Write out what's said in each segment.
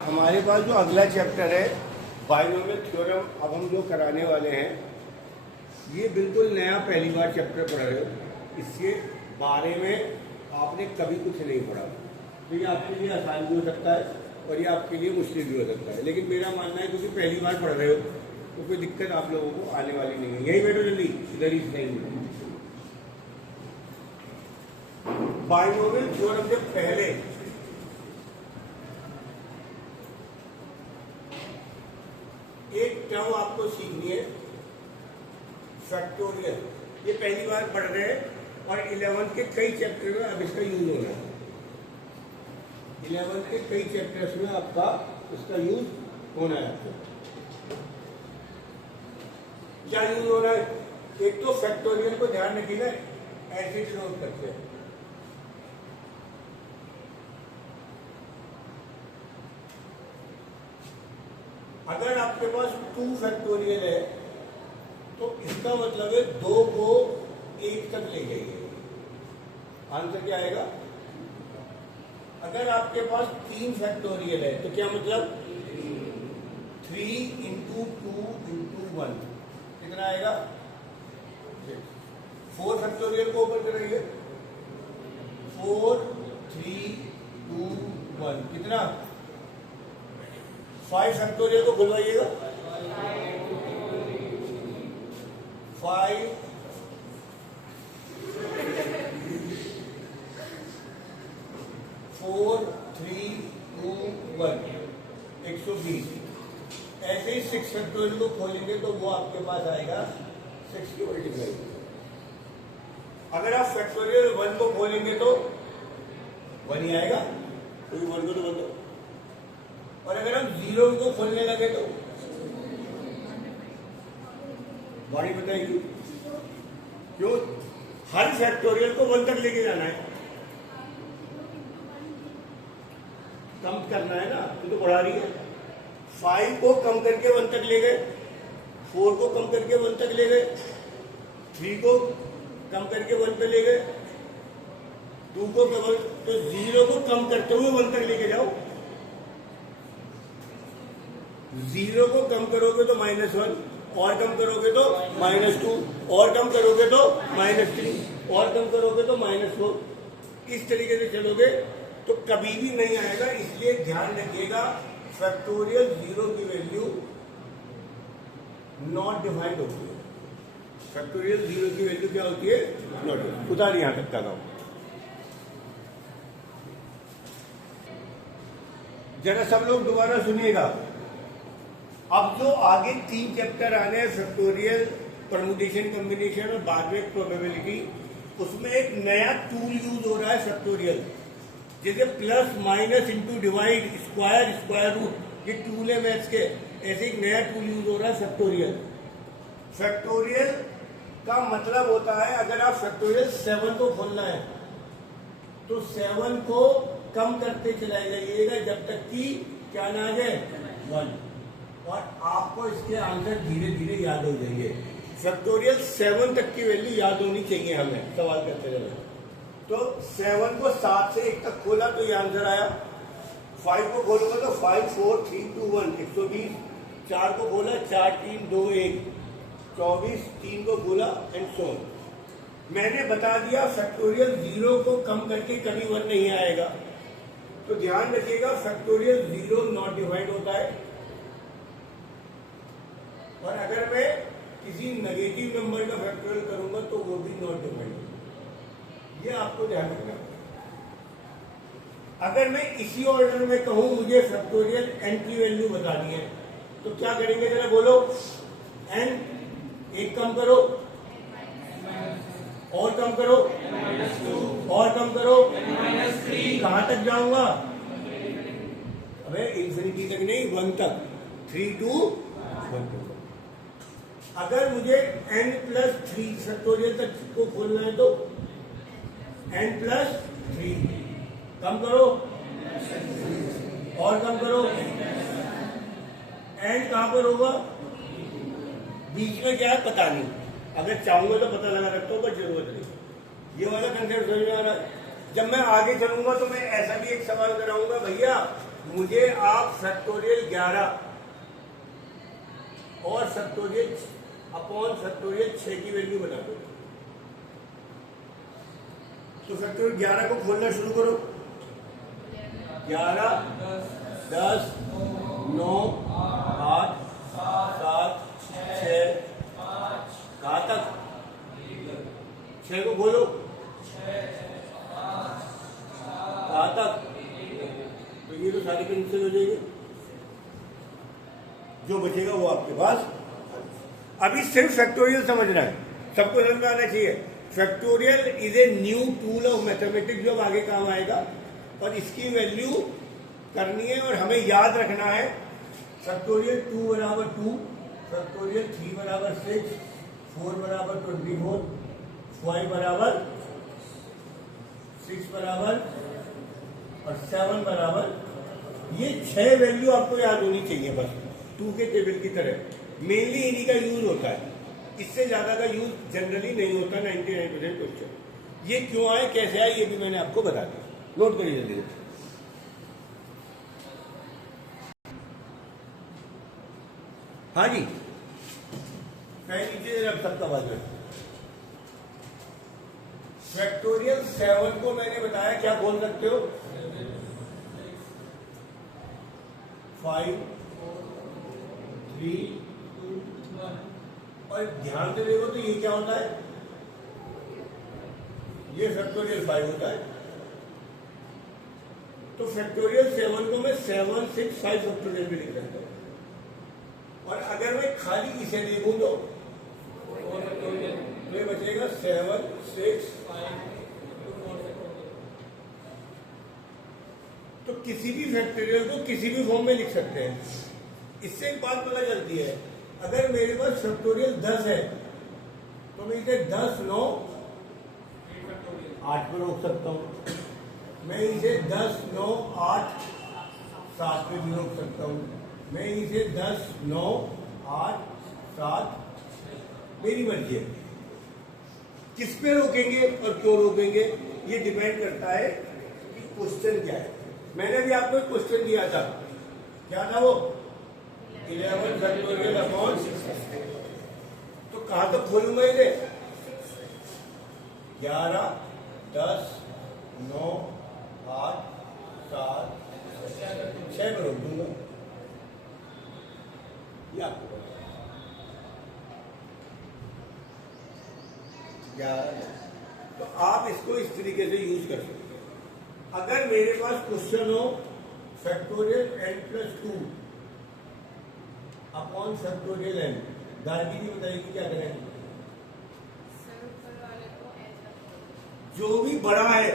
हमारे पास जो अगला चैप्टर है बाइनोमियल थ्योरम, अब हम जो कराने वाले हैं ये बिल्कुल नया पहली बार चैप्टर पढ़ रहे हो। इसके बारे में आपने कभी कुछ नहीं पढ़ा, तो ये आपके लिए आसान भी हो सकता है और ये आपके लिए मुश्किल भी हो सकता है। लेकिन मेरा मानना है क्योंकि पहली बार पढ़ रहे हो तो कोई दिक्कत आप लोगों को आने वाली नहीं है। यही बैठो जल्दी, इधर ही नहीं। बाइनोमियल थ्योरम से पहले एक टर्म आपको सीखनी है, फैक्टोरियल। ये पहली बार पढ़ रहे हैं और 11th के कई चैप्टर में अब इसका यूज होना है। 11th के कई चैप्टर्स में आपका इसका यूज होना है। आपको क्या यूज होना है? एक तो फैक्टोरियल को ध्यान रखिएगा, ऐसे डिनोट करते हैं। अगर आपके पास 2 फैक्टोरियल है तो इसका मतलब है 2 को 1 तक ले जाइए। आंसर क्या आएगा? अगर आपके पास 3 फैक्टोरियल है तो क्या मतलब 3 इंटू 2 इंटू 1 कितना आएगा? 4 फैक्टोरियल को ओपन कराइए। 4 3 2 1 कितना? 5 फैक्टोरियल को खुलवाइएगा। 5 4 3 2 1 120। ऐसे ही 6 फैक्टोरियल को खोलेंगे तो वो आपके पास आएगा 6 की मल्टीप्लाई। अगर आप फैक्टोरियल 1 को खोलेंगे तो 1 ही आएगा, क्योंकि 1 को तो 1 दो। और अगर हम 0 को खोलने लगे तो बड़ी बताएगी क्यों? हर फैक्टोरियल को 1 तक लेके जाना है, कम करना है ना, तो बढ़ा रही है। 5 को कम करके 1 तक ले गए, 4 को कम करके 1 तक ले गए, 3 को कम करके 1 पे ले गए, 2 को कम, तो 0 को कम करते हुए 1 तक लेके जाओ। 0 को कम करोगे तो -1, और कम करोगे तो -2, और कम करोगे तो -3, और कम करोगे तो -4। इस तरीके से चलोगे तो कभी भी नहीं आएगा। इसलिए ध्यान रखिएगा, फैक्टोरियल 0 की वैल्यू नॉट डिफाइंड होती है। फैक्टोरियल 0 की वैल्यू क्या होती है? Not defined. उतार यहां तक का काम। जरा सब लोग दोबारा सुनिएगा। अब जो आगे 3 चैप्टर आने हैं, फैक्टोरियल, परमुटेशन, कॉम्बिनेशन और बाद में प्रोबेबिलिटी, उसमें एक नया टूल यूज हो रहा है फैक्टोरियल, जैसे plus minus into divide, square, square root, ये टूल है मैथ्स के। ऐसे एक नया टूल यूज हो रहा है फैक्टोरियल। फैक्टोरियल का मतलब होता है, अगर आप फैक्टोरियल 7 को खोलना है तो 7 को कम करते चलाए जाइएगा जब तक कि क्या ना आ जाए 1, और आपको इसके आंसर धीरे धीरे याद हो जाएंगे। फैक्टोरियल 7 तक की वैल्यू याद होनी चाहिए हमें, सवाल करते रहे। तो 7 को 7 से 1 तक खोला तो ये आंसर आया। 5 को खोलूंगा तो 5 4 3 2 1 120। 4 को खोला 4 3 2 1 24। 3 को खोला एंड सो ऑन। मैंने बता दिया फैक्टोरियल 0 को कम करके कभी 1 नहीं आएगा, तो ध्यान रखिएगा फैक्टोरियल 0 नॉट डिवाइड होता है। और अगर मैं किसी नेगेटिव नंबर का फैक्टोरियल करूंगा तो वो भी नॉट डिवाइड होगा। ये आपको ध्यान रखना। अगर मैं इसी ऑर्डर में कहूं मुझे फैक्टोरियल n की वैल्यू बतानी है तो क्या करेंगे? जरा बोलो। n 1 कम करो, और कम करो, और कम करो, कहां तक जाऊंगा? अबे इंफिनिटी तक नहीं, 1 तक। 3 2 1 तक। अगर मुझे n+3 फैक्टोरियल तक को खोलना है तो n+3 कम करो, और कम करो। n कहां पर होगा? बीच में क्या है पता नहीं, अगर चाहूंगा तो पता लगा सकता हूं, पर जरूरत नहीं। ये वाला कंसेप्ट समझ में आ रहा है? जब मैं आगे चलूंगा तो मैं ऐसा भी एक सवाल कराऊंगा, भैया मुझे आप फैक्टोरियल 11 और फैक्टोरियल अपॉन फैक्टोरियल 6 की वैल्यू बना दो। तो फैक्टोरियल 11 को खोलना शुरू करो। 11, 10, 9, 8, 7, 6, कहाँ तक? 6 को खोलो, कहाँ तक? तो ये तो सारी कैंसिल हो जाएगी, जो बचेगा वो आपके पास। अभी सिर्फ फैक्टोरियल समझना है, सबको समझ में आना चाहिए। Factorial is a new tool of mathematics जो अब आगे काम आएगा, और इसकी वैल्यू करनी है और हमें याद रखना है। फैक्टोरियल 2 बराबर 2, फैक्टोरियल 3 बराबर 6, 4 बराबर 24, 5 बराबर 6 बराबर और 7 बराबर, ये 6 वैल्यू आपको याद होनी चाहिए बस, 2 के टेबल की तरह। मेनली इन्हीं का यूज होता है, इससे ज्यादा का यूज जनरली नहीं होता 99% क्वेश्चन। ये क्यों आए, कैसे आए, ये भी मैंने आपको बता दिया। नोट करिए जल्दी। हाँ जी, नीचे रख सकता बाजू। फैक्टोरियल 7 को मैंने बताया क्या बोल सकते हो, 5, 4, 3, 2, 1। और ध्यान से देखो तो ये क्या होता है, ये फैक्टोरियल 5 होता है। तो फैक्टोरियल 7 को मैं 7, 6, 5 फैक्टोरियल भी लिख सकता हूं। और अगर मैं खाली इसे देखूं तो ये बचेगा 7, 6, 5। तो किसी भी फैक्टोरियल को किसी भी फॉर्म में लिख सकते हैं। इससे एक बात पता चलती है, अगर मेरे पास फैक्टोरियल 10 है तो मैं इसे 10, 9, 8 पर रोक सकता हूं। मैं इसे 10, 9, 8, 7 पे भी रोक सकता हूं। मैं इसे 10, 9, 8, 7, मेरी मर्जी है। किस पे रोकेंगे और क्यों रोकेंगे, ये डिपेंड करता है कि क्वेश्चन क्या है। मैंने भी आपको एक क्वेश्चन दिया था, क्या था वो, 11 फैक्टोरियल अपॉन 6। तो कहां तक खोलूंगा इसे, 11, 10, 9, 8, 7, 6 पर रोक दूंगा। ये आपको तो आप इसको इस तरीके से यूज कर सकते हैं। अगर मेरे पास क्वेश्चन हो factorial n+2 upon factorial n, Gargi ji बताइए क्या करें। जो भी बड़ा है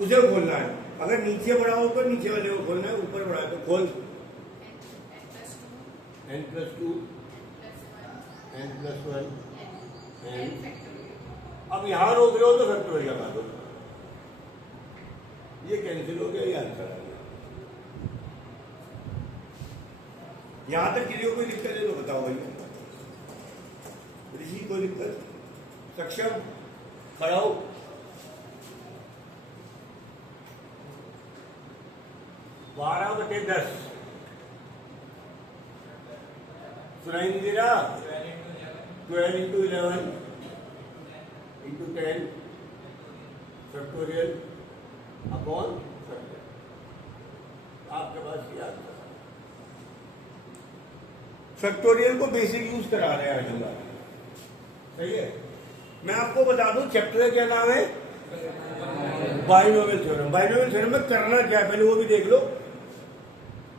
उसे खोलना है, अगर नीचे बड़ा हो तो नीचे वाले को खोलना है, ऊपर बड़ा है तो खोल n+2, n+1, n। अब यहां रोक रहे हो तो फैक्टोरियल लगा दो, ये कैंसिल हो गया, ये आंसर आ गया। यहां तक किसी को कोई दिक्कत है तो बताओ भाई, ऋषि कोई दिक्कत, सक्षम, खड़ा हो। बारह बटे 10 सुनाई नहीं दे रहा, 12 into 11 into 10 factorial upon factorial. आपके पास ये आंसर। फैक्टोरियल को बेसिक यूज करा रहे हैं आज हम, सही है। मैं आपको बता दूं चैप्टर का क्या नाम है, बाइनोमियल थ्योरम। बाइनोमियल थ्योरम में करना क्या है पहले वो भी देख लो।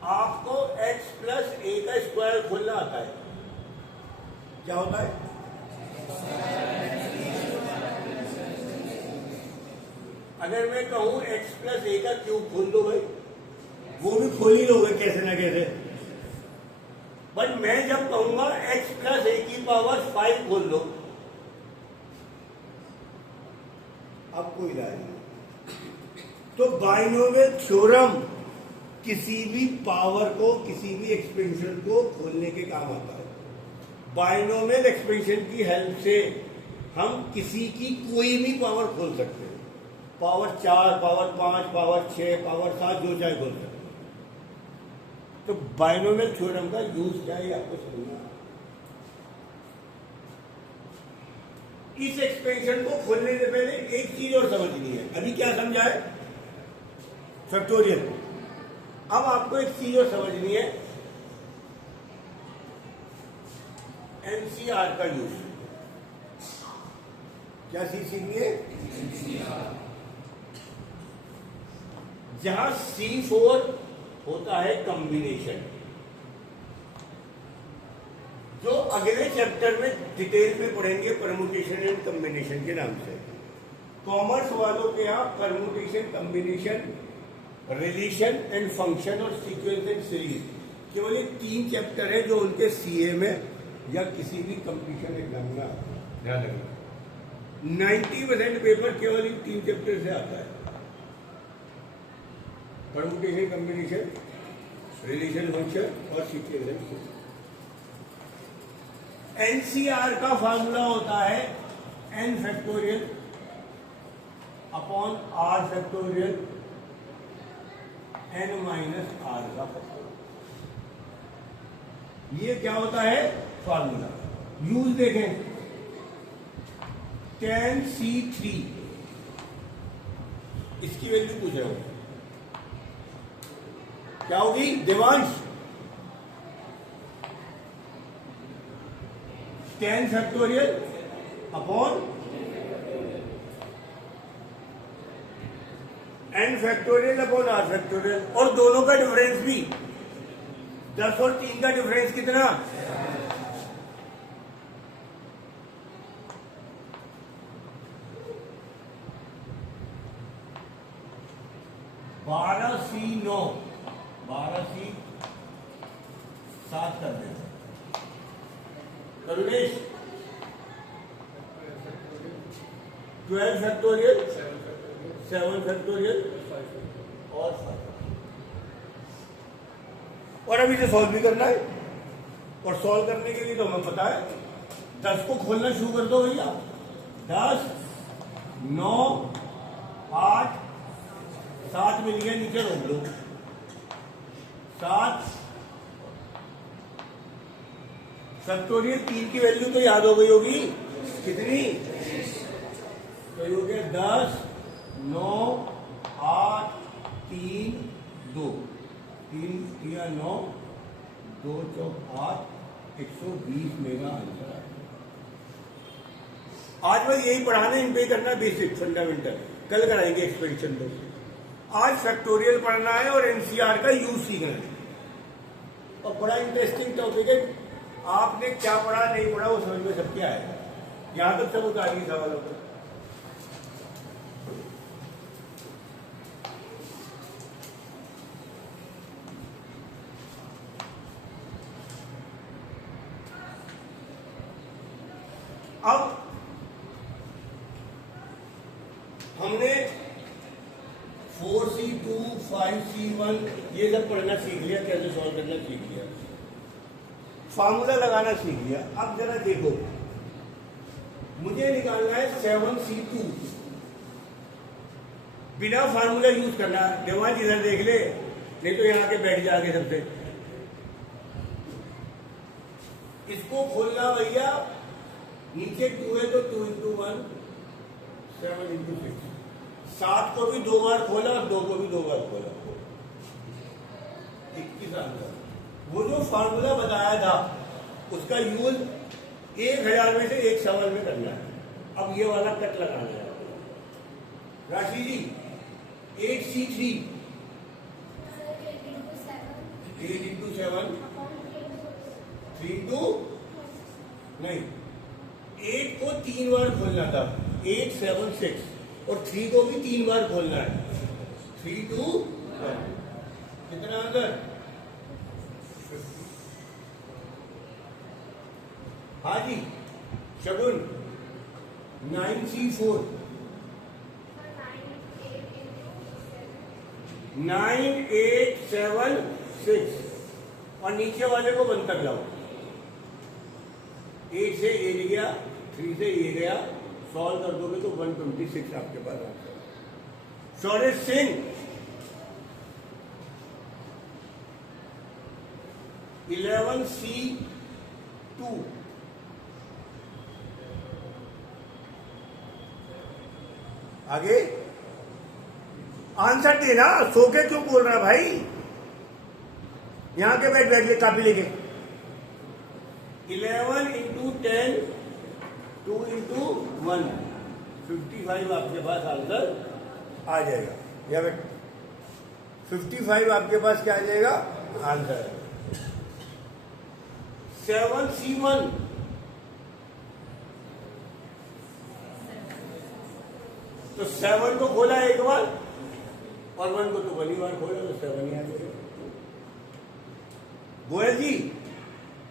आपको x प्लस a का स्क्वायर खोलना आता है, क्या होता है, अगर मैं कहूं x प्लस a का क्यूब खोल दो भाई, वो भी खोल ही लोगे कैसे ना कैसे। बट मैं जब कहूंगा x प्लस a की पावर 5 खोल दो, अब कोई इलाज नहीं। तो बाइनोमियल थ्योरम किसी भी पावर को, किसी भी एक्सपेंशन को खोलने के काम आता है। बाइनोमियल एक्सपेंशन की हेल्प से हम किसी की कोई भी पावर खोल सकते हैं, पावर 4, पावर 5, पावर 6, पावर 7, जो चाहे खोल सकते हैं। तो बाइनोमियल थ्योरम का यूज क्या है आपको समझना। इस एक्सपेंशन को खोलने से पहले एक चीज और समझनी है। अभी क्या समझा है? फैक्टोरियल। अब आपको एक चीज और समझनी है, एनसीआर का यूज। क्या चीज सीखनी है? जहां C4 होता है कॉम्बिनेशन, जो अगले चैप्टर में डिटेल में पढ़ेंगे परमुटेशन एंड कॉम्बिनेशन के नाम से। कॉमर्स वालों के यहाँ permutation, combination, relation and function और सीक्वेंस एंड सीरीज, केवल ये 3 चैप्टर है जो उनके सीए में या किसी भी कंपटीशन एग्जाम में आता है। ध्यान रखना, 90% पेपर केवल इन 3 चैप्टर से आता है। परमुटेशन, कॉम्बिनेशन, रिलेशन, फंक्शन और सीक्वेंस एंड सीरीज। एनसीआर का फार्मूला होता है n factorial upon r factorial n minus r का फैक्टोरियल। ये क्या होता है? फार्मूला। यूज देखें, tan C3 इसकी वैल्यू पूछ रहा हूं, क्या होगी Devansh? tan factorial upon n factorial upon r factorial, और दोनों का डिफरेंस भी 10 और 3 का डिफरेंस कितना? 12C9, 12C7 कर देते करुणेश। 12 फैक्टोरियल, 7 फैक्टोरियल और 5। और अभी इसे सॉल्व भी करना है, और सॉल्व करने के लिए तो हमें पता है 10 को खोलना शुरू कर दो भैया। 10, 9, 8, 7 मिल गया, नीचे रोक लो। 7 फैक्टोरियल 3 की वैल्यू तो याद हो गई होगी, कितनी? तो ये हो गया 10, 9, 8, 3, 2, 3 या 9, 2 चौक 8, 120 मेगा आंसर है। आज बस यही पढ़ाना, इन पे करना बेसिक फंडामेंटल, कल कराएंगे एक्सपेडिशन पे। आज फैक्टोरियल पढ़ना है और एनसीआर का यूज सीखना है। और बड़ा इंटरेस्टिंग टॉपिक है, आपने क्या पढ़ा नहीं पढ़ा वो समझ में सबके आएगा। यहां तक सब उतारिए सवालों पर। अब हमने 4C2, 5C1 ये सब पढ़ना सीख लिया, कैसे सॉल्व करना सीख लिया, फार्मूला लगाना सीख लिया। अब जरा देखो, मुझे निकालना है 7C2, बिना फार्मूला यूज करना। देवांश इधर देख ले, नहीं तो यहाँ के बैठ जाके सबसे। इसको खोलना भैया, नीचे 2 है तो 2 into 1, 7 into 6। 7 को भी 2 बार खोला और 2 को भी 2 बार खोला, 21 आंसर। वो जो फार्मूला बताया था उसका यूज 1000 में से एक सवाल में करना है। अब ये वाला कट लगाना है। राशि जी 8C3, 8 into 7, 3 into नहीं, 8 को 3 बार खोलना था, 8, 7, 6, और 3 को भी 3 बार खोलना है, 3, 2, 1। कितना आंसर? हाँ जी शगुन 9C4, 9, 8, 7, 6, और नीचे वाले को 1 तक लाओ। 8 से 8 गया, 3 से ये गया, सॉल्व कर दोगे तो 126 आपके पास आंसर। शौर्य सिंह 11C2 आगे आंसर देना, सो के क्यों बोल रहा भाई? यहां के बैठ बैठ ले कापी लेके 11 इंटू 10 2 इंटू 1 55 आपके पास आंसर आ जाएगा। या बेट 55 आपके पास क्या आ जाएगा आंसर। 7C1 तो 7 को खोला एक बार और 1 को तो 1 ही बार खोला तो 7 ही आ जाएगा। गोयल जी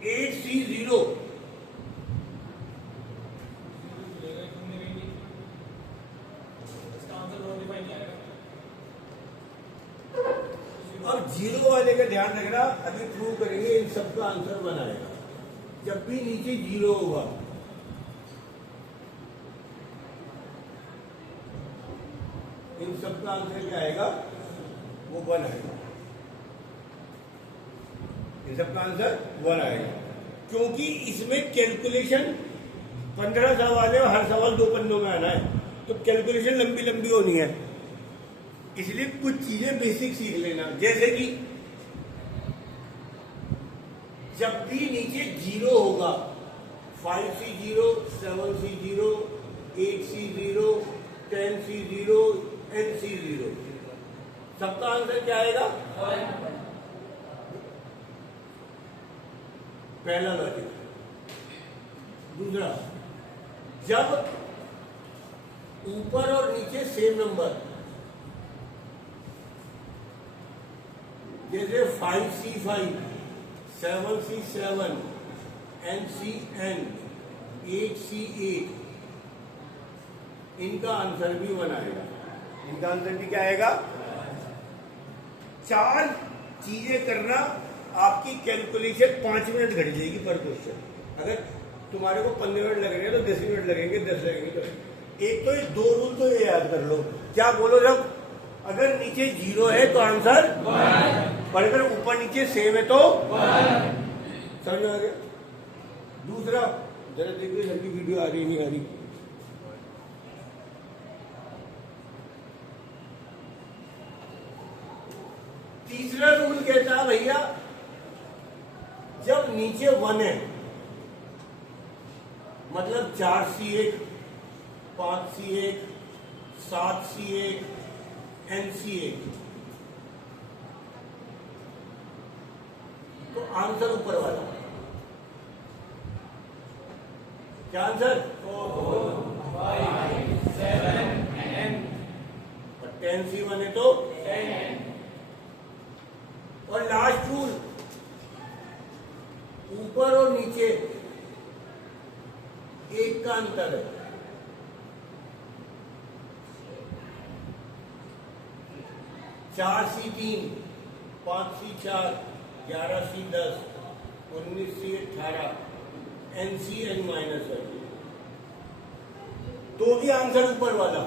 8C0 अब जीरो वाले का ध्यान रखना, अभी प्रूव करेंगे इन सबका आंसर बनाएगा। जब भी नीचे जीरो होगा इन सबका आंसर क्या आएगा, वो 1 आएगा। इन सबका आंसर 1 आएगा क्योंकि इसमें कैलकुलेशन 15 सवाल है और हर सवाल 2 पन्नों में आना है, तो कैलकुलेशन लंबी लंबी होनी है। इसलिए कुछ चीजें बेसिक सीख लेना, जैसे कि जब भी नीचे जीरो होगा 5C0 7C0 8C0 10C0 9C0 सबका आंसर क्या आएगा? पहला लॉजिक। दूसरा, जब ऊपर और नीचे सेम नंबर, जैसे 5C5 7C7 9C9 8C8 इनका आंसर भी 1 आएगा। इनका आंसर भी क्या आएगा? 4 चीजें करना, आपकी कैलकुलेशन 5 मिनट घट जाएगी पर क्वेश्चन। अगर तुम्हारे को 15 मिनट लग रहे हैं तो 10 मिनट लगेंगे, 10 लगेंगे तो एक तो ये 2 रूल तो ये याद कर लो। क्या बोलो? जब अगर नीचे जीरो है तो आंसर 1, पर अगर ऊपर नीचे सेम है तो 1। समझ में आ गया? दूसरा, जरा देखिए सबकी वीडियो आ रही नहीं आ रही। तीसरा रूल कहता है भैया, जब नीचे 1 है मतलब 4C1 5C1 7C1 9C1 तो आंसर ऊपर वाला क्या आंसर? 4 5 7 10 और 10C1 है तो 10। और लास्ट रूल, ऊपर और नीचे एक का अंतर है। 4C3 5C4 11C10 19C18 NCN -1 तो भी आंसर ऊपर वाला।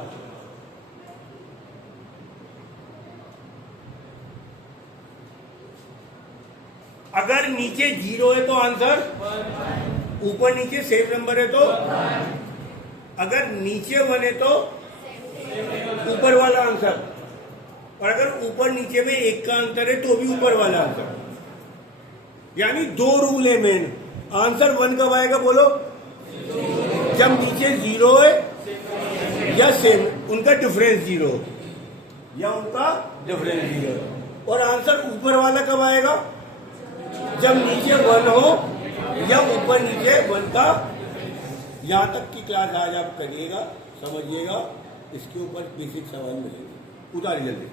अगर नीचे जीरो है तो आंसर 1, ऊपर नीचे सेम नंबर है तो 1, अगर नीचे 1 है तो ऊपर वाला आंसर, और अगर ऊपर नीचे में एक का अंतर है तो भी ऊपर वाला आंसर। यानी 2 रूल है मेन। आंसर 1 कब आएगा बोलो? जब नीचे जीरो है या सेम, उनका डिफरेंस जीरो या उनका डिफरेंस जीरो। और आंसर ऊपर वाला कब आएगा? जब नीचे 1 हो या ऊपर नीचे 1 का। यहां तक की क्लास आज आप करिएगा, समझिएगा, इसके ऊपर बेसिक सवाल मिलेंगे। उतारिए जल्दी।